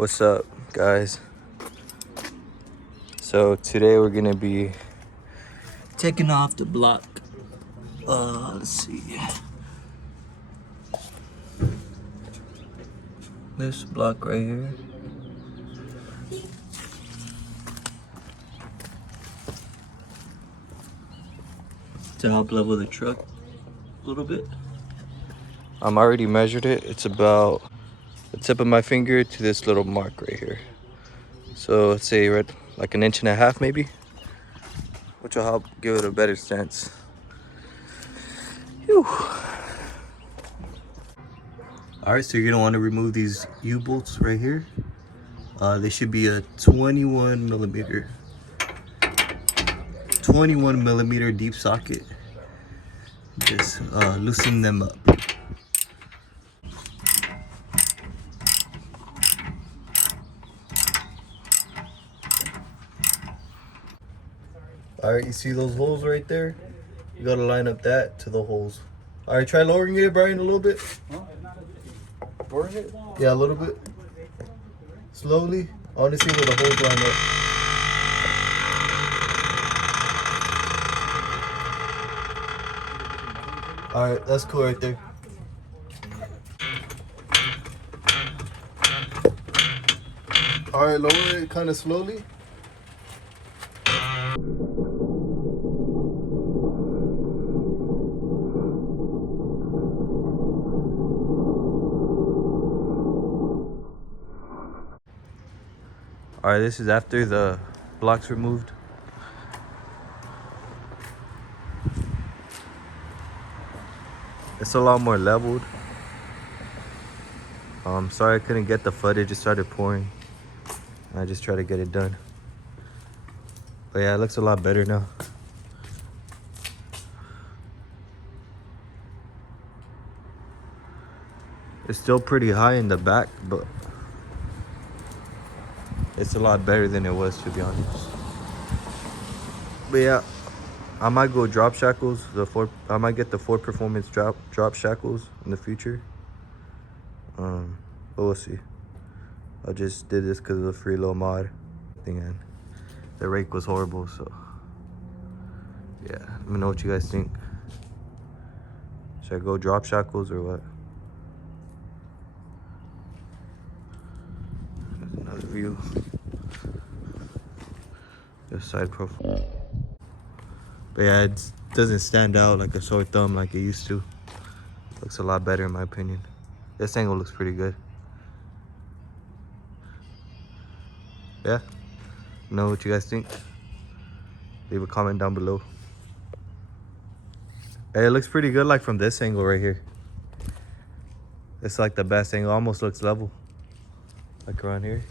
What's up, guys? So today we're gonna be taking off the block. Let's see. This block right here. To help level the truck a little bit. I'm already measured it. It's about the tip of my finger to this little mark right here. So let's say right like an inch and a half maybe, which will help give it a better sense. Whew. All right, so you're gonna want to remove these U-bolts right here. They should be a 21 millimeter deep socket. Just loosen them up. All right, you see those holes right there? You gotta line up that to the holes. All right, try lowering it, Brian, a little bit. Lowering it? Yeah, a little bit. Slowly. I want to see where the holes line up. All right, that's cool right there. All right, lower it kind of slowly. All right, this is after the block's removed. It's a lot more leveled. Sorry I couldn't get the footage. It started pouring. I just tried to get it done. But yeah, it looks a lot better now. It's still pretty high in the back, but it's a lot better than it was, to be honest. But yeah, I might go drop shackles. I might get the Ford Performance drop shackles in the future. But we'll see. I just did this because of the free low mod thing, and the rake was horrible. So yeah, let me know what you guys think. Should I go drop shackles or what? There's another view. The side profile. But yeah, it doesn't stand out like a sore thumb like it used to. Looks a lot better in my opinion. This angle looks pretty good. Yeah, know what you guys think. Leave a comment down below. Hey, it looks pretty good like from this angle right here. It's like the best angle. Almost looks level. Like around here.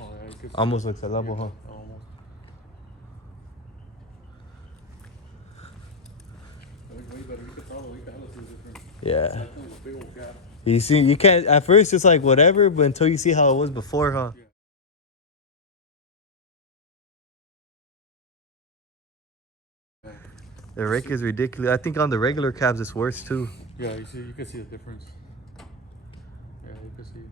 Oh, yeah, almost looks a level, huh? Almost. Way better. You can tell the way that looks different. Yeah. That was a big old gap. You see, you can't, at first it's like whatever, but until you see how it was before, huh? Yeah. The rake is ridiculous. I think on the regular cabs it's worse too. Yeah, you can see the difference. Yeah, you can see.